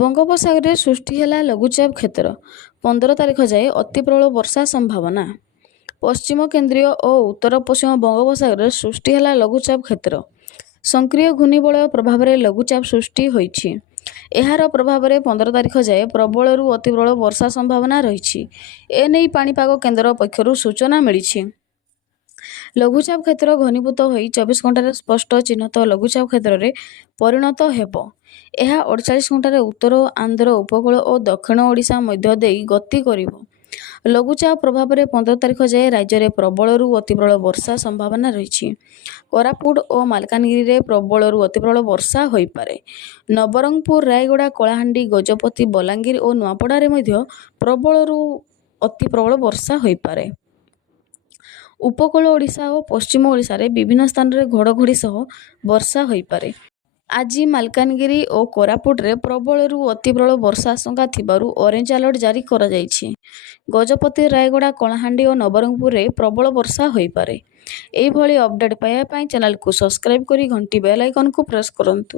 ବଙ୍ଗୋପସାଗରରେ ସୃଷ୍ଟି ହେଲା ଲଘୁଚାପ କ୍ଷେତ୍ର। 15 ତାରିଖ ଯାଏ ଅତି ପ୍ରବଳ ବର୍ଷା ସମ୍ଭାବନା। ପଶ୍ଚିମ କେନ୍ଦ୍ରୀୟ ଓ ଉତ୍ତର ପଶ୍ଚିମ ବଙ୍ଗୋପସାଗରରେ ସୃଷ୍ଟି ହେଲା ଲଘୁଚାପ କ୍ଷେତ୍ର। ସକ୍ରିୟ ଘୂର୍ଣ୍ଣିବଳୟ ପ୍ରଭାବରେ ଲଘୁଚାପ ସୃଷ୍ଟି ହୋଇଛି। ଏହାର ପ୍ରଭାବରେ 15 ତାରିଖ ଯାଏ ପ୍ରବଳରୁ ଅତି ପ୍ରବଳ ବର୍ଷା ସମ୍ଭାବନା ରହିଛି। ଏନେଇ ପାଣିପାଗ କେନ୍ଦ୍ର ପକ୍ଷରୁ ସୂଚନା ମିଳିଛି। ଲଘୁଚାପ କ୍ଷେତ୍ର ଘନୀଭୂତ ହୋଇ 24 ଘଣ୍ଟାରେ ସ୍ପଷ୍ଟ ଚିହ୍ନଟ ଲଘୁଚାପ କ୍ଷେତ୍ରରେ ପରିଣତ ହେବ। ଏହା 48 ଘଣ୍ଟାରେ ଉତ୍ତର ଆନ୍ଧ୍ର ଉପକୂଳ ଓ ଦକ୍ଷିଣ ଓଡ଼ିଶା ମଧ୍ୟ ଦେଇ ଗତି କରିବ। ଲଘୁଚାପ ପ୍ରଭାବରେ 15 ତାରିଖ ଯାଏ ରାଜ୍ୟରେ ପ୍ରବଳରୁ ଅତି ପ୍ରବଳ ବର୍ଷା ସମ୍ଭାବନା ରହିଛି। କୋରାପୁଟ ଓ ମାଲକାନଗିରିରେ ପ୍ରବଳରୁ ଅତି ପ୍ରବଳ ବର୍ଷା ହୋଇପାରେ। ନବରଙ୍ଗପୁର, ରାୟଗଡ଼ା, କଳାହାଣ୍ଡି, ଗଜପତି, ବଲାଙ୍ଗୀର ଓ ନୂଆପଡ଼ାରେ ମଧ୍ୟ ପ୍ରବଳରୁ ଅତି ପ୍ରବଳ ବର୍ଷା ହୋଇପାରେ। ଉପକୂଳ ଓଡ଼ିଶା ଓ ପଶ୍ଚିମ ଓଡ଼ିଶାରେ ବିଭିନ୍ନ ସ୍ଥାନରେ ଘଡ଼ଘଡ଼ି ସହ ବର୍ଷା ହୋଇପାରେ। ଆଜି ମାଲକାନଗିରି ଓ କୋରାପୁଟରେ ପ୍ରବଳରୁ ଅତି ପ୍ରବଳ ବର୍ଷା ଆଶଙ୍କା ଥିବାରୁ ଅରେଞ୍ଜ ଆଲର୍ଟ ଜାରି କରାଯାଇଛି। ଗଜପତି, ରାୟଗଡ଼ା, କଳାହାଣ୍ଡି ଓ ନବରଙ୍ଗପୁରରେ ପ୍ରବଳ ବର୍ଷା ହୋଇପାରେ। ଏହିଭଳି ଅପଡେଟ୍ ପାଇବା ପାଇଁ ଚ୍ୟାନେଲକୁ ସବସ୍କ୍ରାଇବ୍ କରି ଘଣ୍ଟି ବେଲ୍ ଆଇକନକୁ ପ୍ରେସ୍ କରନ୍ତୁ।